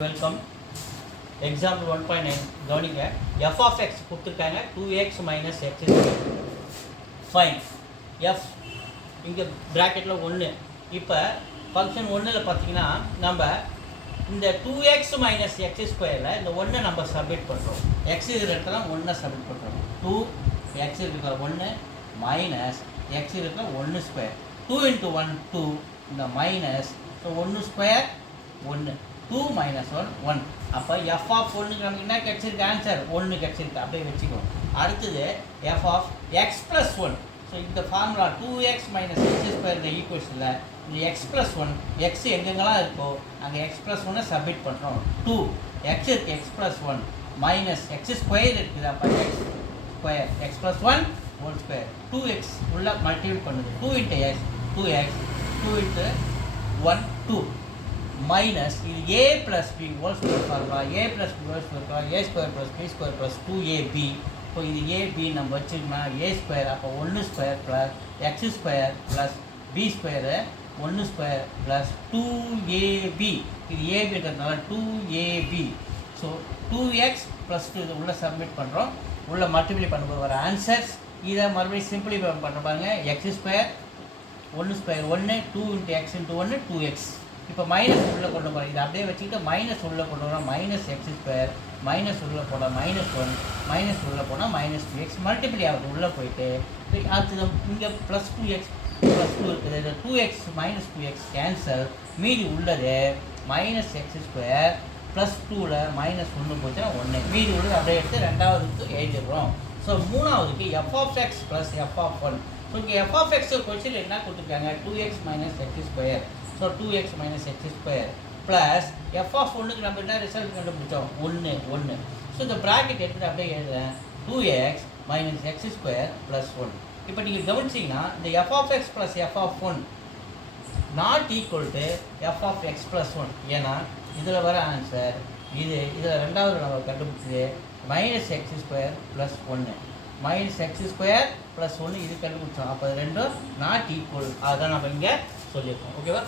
welcome example 1.9 கவனிங்க f of x கொடுத்துருக்காங்க 2x minus x fine f இங்கே ப்ராக்கெட்டில் 1 இப்போ ஃபங்க்ஷன் 1ல் பார்த்தீங்கன்னா நம்ம இந்த 2x minus x ஸ்கொயரில் இந்த 1 நம்ம சப்மிட் பண்ணுறோம் x இருக்கிற 1 சப்மிட் பண்ணுறோம் 2 x இருக்கிற 1 மைனஸ் x இருக்கிற 1 ஸ்கொயர் 2 into 1 2 இந்த மைனஸ் ஸோ 1 ஸ்கொயர் 1 2 minus 1 1 அப்போ f of 1க்கு நமக்கு என்ன கிடச்சிருக்கு ஆன்சர் 1 கிடச்சிருக்கு அப்படியே வச்சுக்கோ அடுத்தது f of x plus 1 so இந்த formula 2x minus x square இந்த ஈக்குவேஷனில் இந்த x plus 1 x எங்கெங்கெல்லாம் இருக்கோ அங்கே x plus 1 சப்மிட் பண்ணுறோம் 2 x இருக்கு x plus 1 minus x square இருக்குது அப்போ x square x plus 1 whole square 2x உள்ள மல்டிபிள் பண்ணுது 2 into x 2x 2 into 1 2 minus இது a plus b whole square formula a plus b whole square formula a square plus b square plus 2ab இப்போ இது ab நம்ம வச்சுக்கோமா a square அப்போ 1 square plus x square plus b square 1 square plus 2ab இது abன்றதுனால 2ab so 2x plus 2 இது உள்ள submit பண்ணுறோம் உள்ள multiply பண்ணும்போது வர ஆன்சர்ஸ் இதை மறுபடியும் சிம்பிளிஃபை பண்ணுறாங்க x square 1 square 1 2 into x into 1 2x இப்போ மைனஸ் உள்ளே கொண்டு போகிறோம் இதை அப்படியே வச்சுக்கிட்டு மைனஸ் உள்ளே கொண்டு வரோம் மைனஸ் எக்ஸ் ஸ்கொயர் மைனஸ் உள்ளே போனால் மைனஸ் 1 மைனஸ் உள்ளே போனால் மைனஸ் 2x மல்டிப்ளை ஆகுது உள்ளே போயிட்டு அடுத்தது இங்கே ப்ளஸ் 2x ப்ளஸ் 2 இருக்குது 2x மைனஸ் 2x கேன்சல் மீதி உள்ளது மைனஸ் எக்ஸ் ஸ்கொயர் ப்ளஸ் 2ல் மைனஸ் 1 போச்சுன்னா 1 மீதி உள்ளது அப்படியே எடுத்து ரெண்டாவதுக்கு எழுதிடுறோம் ஸோ மூணாவதுக்கு f of x plus f of 1 so இங்கே f of x கொஸ்டின் என்ன கொடுத்துருக்காங்க 2x minus x square so 2x minus x square plus f of 1க்கு நம்ம என்ன ரிசல்ட் கண்டுபிடிச்சோம் 1 1 ஸோ இந்த ப்ராக்கெட் எடுத்துகிட்டு அப்படியே எழுதுறேன் 2x minus x square plus 1 இப்போ நீங்கள் கவனிச்சிங்கன்னா இந்த f of x plus f of 1 not equal to f of x plus 1 ஏன்னா இதில் வர ஆன்சர் இதில் ரெண்டாவது நம்ம கண்டுபிடிச்சது minus x square plus 1 minus x square plus 1 இது கண்டுபிடிச்சோம் அப்போ ரெண்டும் நாட் ஈக்குவல் அதான் நம்ம இங்கே சொல்லியிருக்கோம் ஓகேவா